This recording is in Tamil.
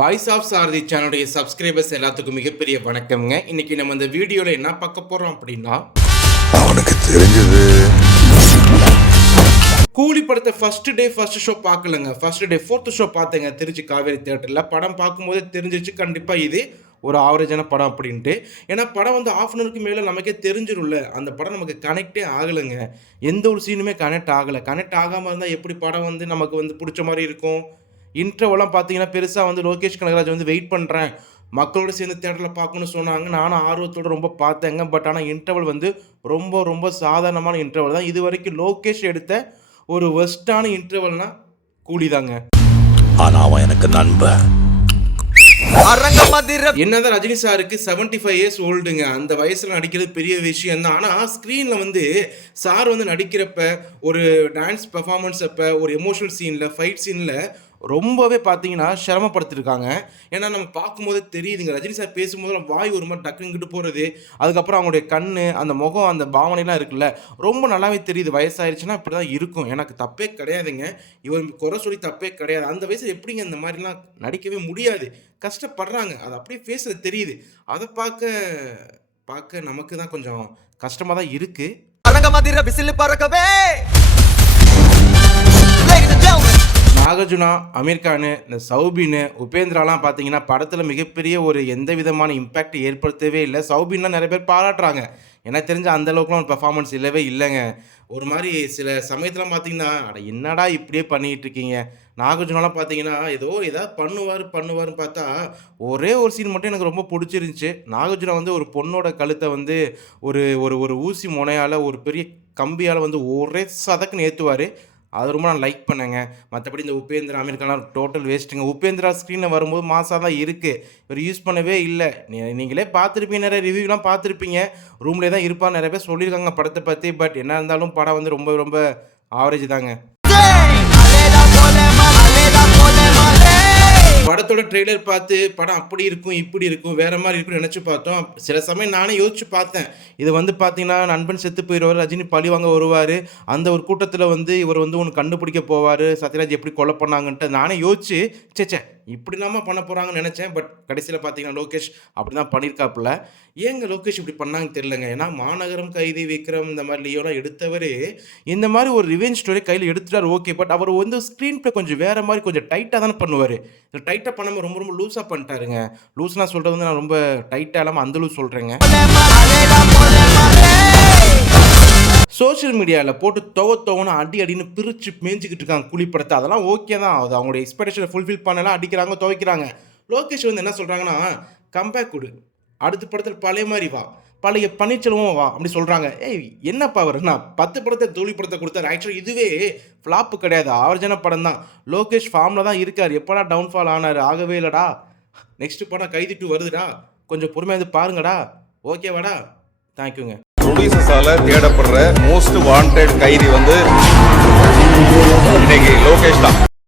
வாய்ஸ் ஆஃப் சாரதி சேனலுடைய சப்ஸ்கிரைபர்ஸ் எல்லாத்துக்கும் மிகப்பெரிய வணக்கம்ங்க. இன்னைக்கு நம்ம இந்த வீடியோல என்ன பார்க்க போறோம் அப்படின்னா, அவனுக்கு தெரிஞ்சது கூலி படத்தை ஃபர்ஸ்ட் டே ஃபர்ஸ்ட் ஷோ பார்க்கலங்க. ஃபர்ஸ்ட் டே ஃபோர்த் ஷோ பார்த்தேங்க திருச்சி காவேரி தியேட்டர்ல. படம் பார்க்கும்போது தெரிஞ்சிச்சு கண்டிப்பா இது ஒரு ஆவரேஜான படம் அப்படின்ட்டு. ஏன்னா படம் வந்து ஆஃப் அன் ஹவருக்கு மேலே நமக்கே தெரிஞ்சிடும்ல. அந்த படம் நமக்கு கனெக்டே ஆகலைங்க. எந்த ஒரு சீனுமே கனெக்ட் ஆகலை. கனெக்ட் ஆகாமல் இருந்தால் எப்படி படம் வந்து நமக்கு வந்து பிடிச்ச மாதிரி இருக்கும்? இன்ட்ரோவெல்லாம் பார்த்தீங்கன்னா பெருசாக வந்து லோகேஷ் கனகராஜ் வந்து வெயிட் பண்ணுறேன், மக்களோட சேர்ந்து தேட்டரில் பார்க்கணும்னு சொன்னாங்க. நானும் ஆர்வத்தோடு ரொம்ப பார்த்தேங்க. பட் ஆனால் இன்டர்வல் வந்து ரொம்ப ரொம்ப சாதாரணமான இன்டர்வல் தான். இது வரைக்கும் லோகேஷ் எடுத்த ஒரு வெஸ்டான இன்டர்வல்னா கூலி தாங்க. ஆனா அவன் எனக்கு நண்பன். என்னதான் ரஜினி சாருக்கு 75 இயர்ஸ் ஓல்டுங்க. அந்த வயசுல நடிக்கிறது பெரிய விஷயம் தான். ஆனால் ஸ்க்ரீனில் வந்து சார் வந்து நடிக்கிறப்ப, ஒரு டான்ஸ் பெர்ஃபார்மன்ஸ் அப்போ, ஒரு எமோஷனல் சீனில், ஃபைட் சீனில் ரொம்பவே பார்த்தீங்கன்னா சிரமப்படுத்திருக்காங்க. ஏன்னா நம்ம பார்க்கும்போது தெரியுதுங்க, ரஜினி சார் பேசும்போது வாய் ஒரு மாதிரி டக்குங்கிட்டு போகிறது, அதுக்கப்புறம் அவங்களுடைய கண், அந்த முகம், அந்த பாவனைலாம் இருக்குல்ல, ரொம்ப நல்லாவே தெரியுது. வயசாயிருச்சுன்னா இப்படி தான் இருக்கும். எனக்கு தப்பே கிடையாதுங்க, இவர் குறை சொல்லி தப்பே கிடையாது. அந்த வயசில் எப்படிங்க இந்த மாதிரிலாம் நடிக்கவே முடியாது, கஷ்டப்படுறாங்க. அது அப்படியே பேசுறது தெரியுது. அதை பார்க்க நமக்கு தான் கொஞ்சம் கஷ்டமாக தான் இருக்குது. நாகார்ஜுனா, அமீர் கான், இந்த சௌபின், உபேந்திராலாம் பார்த்தீங்கன்னா படத்தில் மிகப்பெரிய ஒரு எந்த விதமான இம்பேக்ட் ஏற்படுத்தவே இல்லை. சௌபின்லாம் நிறைய பேர் பாராட்டுறாங்க. எனக்கு தெரிஞ்ச அந்த அளவுக்குலாம் ஒரு பெர்ஃபார்மன்ஸ் இல்லவே இல்லைங்க. ஒரு மாதிரி சில சமயத்துலாம் பார்த்தீங்கன்னா, அட என்னடா இப்படியே பண்ணிகிட்டு இருக்கீங்க. நாகார்ஜுனாலாம் பார்த்தீங்கன்னா ஏதாவது பண்ணுவார்னு பார்த்தா, ஒரே ஒரு சீன் மட்டும் எனக்கு ரொம்ப பிடிச்சிருந்துச்சி. நாகார்ஜுனா வந்து ஒரு பொண்ணோட கழுத்தை வந்து ஒரு ஒரு ஒரு ஊசி முனையால், ஒரு பெரிய கம்பியால் வந்து ஒரே சதக்குன்னு ஏற்றுவார். அது ரொம்ப நான் லைக் பண்ணேங்க. மற்றபடி இந்த உபேந்திரா, அமீர் கான்லாம் டோட்டல் வேஸ்ட்டுங்க. உபேந்திரா ஸ்க்ரீனில் வரும்போது மாசாக தான் இருக்குது, இவர் யூஸ் பண்ணவே இல்லை. நீங்களே பார்த்துருப்பீங்க, நிறைய ரிவ்யூலாம் பார்த்துருப்பீங்க. ரூம்லேயே தான் இருப்பான்னு நிறைய பேர் சொல்லியிருக்காங்க படத்தை பற்றி. பட் என்ன இருந்தாலும் படம் வந்து ரொம்ப ரொம்ப ஆவரேஜ் தாங்க. படத்தோட ட்ரெய்லர் பார்த்து படம் அப்படி இருக்கும், இப்படி இருக்கும், வேறு மாதிரி இருக்குன்னு நினச்சி பார்த்தோம். சில சமயம் நானே யோசிச்சு பார்த்தேன், இது வந்து பார்த்தீங்கன்னா நண்பன் செத்து போயிடுவார், ரஜினி பழி வாங்க வருவார், அந்த ஒரு கூட்டத்தில் வந்து இவர் வந்து ஒன்று கண்டுபிடிக்க போவார், சத்யராஜ் எப்படி கொலை பண்ணாங்கன்ட்டு நானே யோசிச்சு சே இப்படி இல்லாமல் பண்ண போகிறாங்கன்னு நினச்சேன். பட் கடைசியில் பார்த்தீங்கன்னா லோகேஷ் அப்படி தான் பண்ணியிருக்காப்புல. ஏங்க லோகேஷ் இப்படி பண்ணாங்கன்னு தெரிலங்க. ஏன்னா மாநகரம், கைதி, விக்ரம், இந்த மாதிரி லியோலாம் எடுத்தவர் இந்த மாதிரி ஒரு ரிவெஞ்ச் ஸ்டோரி கையில் எடுத்துட்டார், ஓகே. பட் அவர் வந்து ஸ்க்ரீன் ப்ளே கொஞ்சம் வேறு மாதிரி, கொஞ்சம் டைட்டாக தானே பண்ணுவார். டைட்டாக பண்ணாமல் ரொம்ப ரொம்ப லூஸாக பண்ணிட்டாருங்க. லூஸ்னால் சொல்கிறது வந்து நான் ரொம்ப டைட்டாக இல்லாமல் அந்த லூஸ் சொல்கிறேங்க. சோஷியல் மீடியாவில் போட்டு துவன்னு அடின்னு பிரித்து மேய்ஞ்சிக்கிட்டு இருக்காங்க கூலி படத்தை. அதெல்லாம் ஓகே தான், அது அவங்களுடைய எக்ஸ்பெக்டேஷனை ஃபுல்ஃபில் பண்ணலாம், அடிக்கிறாங்க, துவைக்கிறாங்க. லோகேஷ் வந்து என்ன சொல்கிறாங்கன்னா, கம்பேக் கொடு, அடுத்த படத்தில் பழைய மாதிரி வா, பழைய பன்னீர்செல்வம் வா அப்படி சொல்கிறாங்க. என்னப்பா அவர்னா 10 படத்தை தோழி படத்தை கொடுத்தாரு. ஆக்சுவலி இதுவே ஃப்ளாப்பு கிடையாது, ஆவரேஜான படம் தான். லோகேஷ் ஃபார்மில் தான் இருக்கார். எப்படா டவுன்ஃபால் ஆனார்? ஆகவே இல்லைடா. நெக்ஸ்ட் படம் கைதி 2 வருதுடா, கொஞ்சம் பொறுமையாக வந்து பாருங்கடா, ஓகேவாடா? தேங்க்யூங்க. ப்ரொடியூசர்ஸால தேடப்படுற மோஸ்ட் வாண்டட் கைதி வந்து இன்னைக்கு லோகேஷ் தான்.